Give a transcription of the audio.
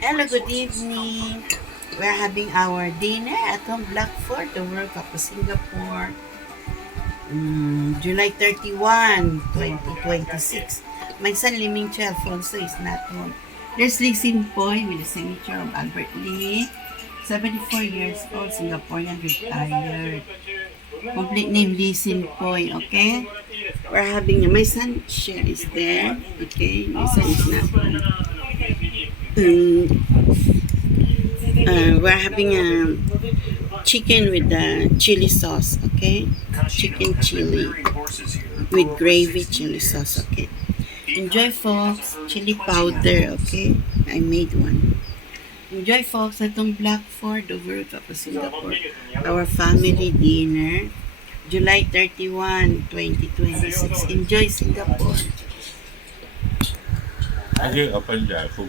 Hello, good evening. We're having our dinner at home Blackford, the World Cup of Singapore, July 31, 2026. My son Liming Che Alfonso is not home. There's Lee Sin Poy with the signature of Albert Lee, 74 years old, Singaporean retired. Complete name Lee Sin Poy, okay? We're having, my son Cher is there, okay? My son is not home. We're having a chicken with the chili sauce, okay? Chicken chili with gravy chili sauce, okay? Enjoy, folks. Chili powder, okay? I made one. Enjoy, folks. Itong Blackford, the World Cup of Singapore. Our family dinner, July 31, 2026. Enjoy, Singapore. Cái gì ở bên giải phục